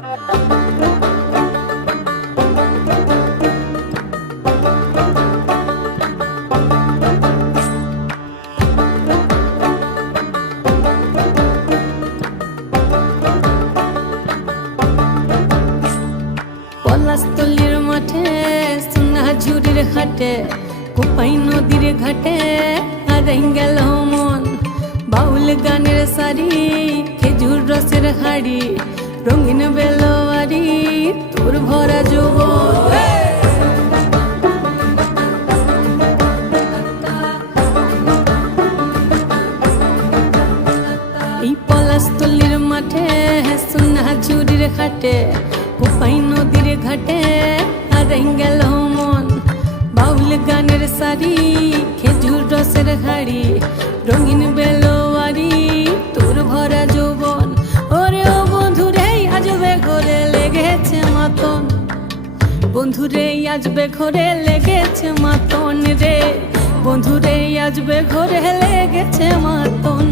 পলাশতলির মাঠে সোনাঝুরির হাটে কোপাই নদীর ঘাটে হারাই গেল মন। বাউল গানের শাড়ি খেজুর রসের হাড়ি রঙিন বেলোয়ারি তোর ভরা যৌবন। এই পলাশতলির মাঠে সোনাঝুরির হাটে কোপাই নদীর ঘাটে হারাই গেল মন। বাউল গানের শাড়ি খেজুর রসের হাড়ি রঙিন বেলোয়ারি তোর ভরা যৌবন। ওরে ও বন্ধুরে আজবে ঘরে লেগেছে মাতন, বন্ধুরে আজবে ঘরে লেগেছে মাতন রে, বন্ধুরে আজবে ঘরে লেগেছে মাতন,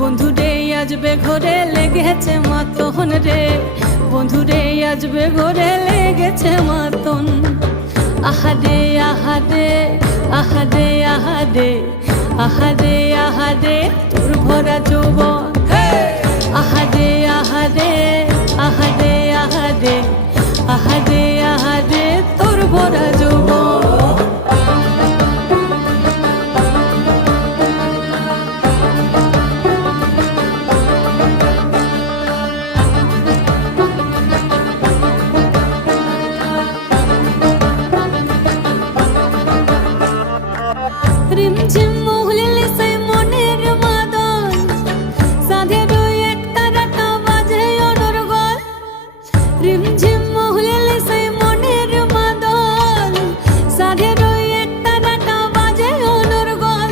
বন্ধুরে আজবে ঘরে লেগেছে মাতন রে, বন্ধুরে আজবে ঘরে লেগেছে মাতন। আহারে আহারে আহারে আহারে আহারে আহারে তোর ভরা যৌবন। আহারে আহারে আহারে আহারে আহারে আহারে তোর ভরা যৌবন। রিমঝিম মহুলিলে সেই মনের মাদল, সাধের এক তারাটা বাজে অনর্গল। রিমঝিম মহুলিলে সেই মনের মাদল, সাধের এক তারাটা বাজে অনর্গল।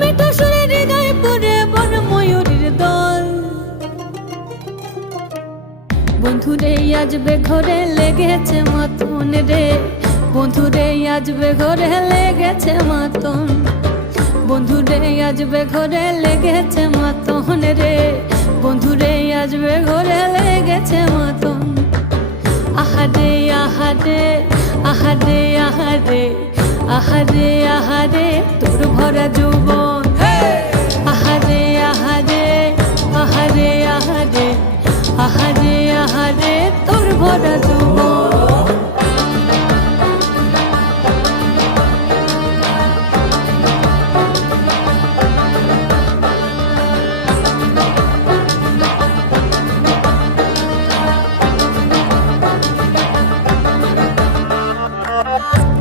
মিঠো সুরে হৃদয় পুরে বন ময়ূরীর দল। বন্ধুরে আজবে ঘরে লেগেছে মাতন রে, বন্ধুরে আজবে ঘরে লেগেছে মাতন, বন্ধুরে আজবে ঘরে লেগেছে মাতন রে, বন্ধুরে আজবে ঘরে লেগেছে মাতন। আহারে আহারে আহারে আহারে আহারে আহারে তোর ভরা যৌবন। আহারে আহারে আহারে আহারে আহারে আহারে তোর ভরা যৌবন।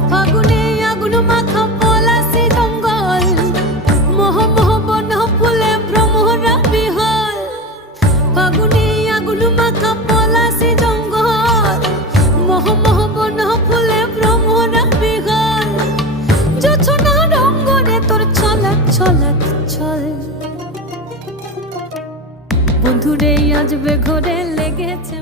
ফাগুনে আগুন মাখা পলাশি জঙ্গল, মোহ মোহ বন ফুলে ভ্রমরা বিহল। ফাগুনে আগুন মাখা পলাশি জঙ্গল, মোহ মোহ বন ফুলে ভ্রমরা বিহল। জোছনা রঙ্গনে তোর ছলক ছলক ছল। বন্ধুরে আজবে ঘরে লেগেছে।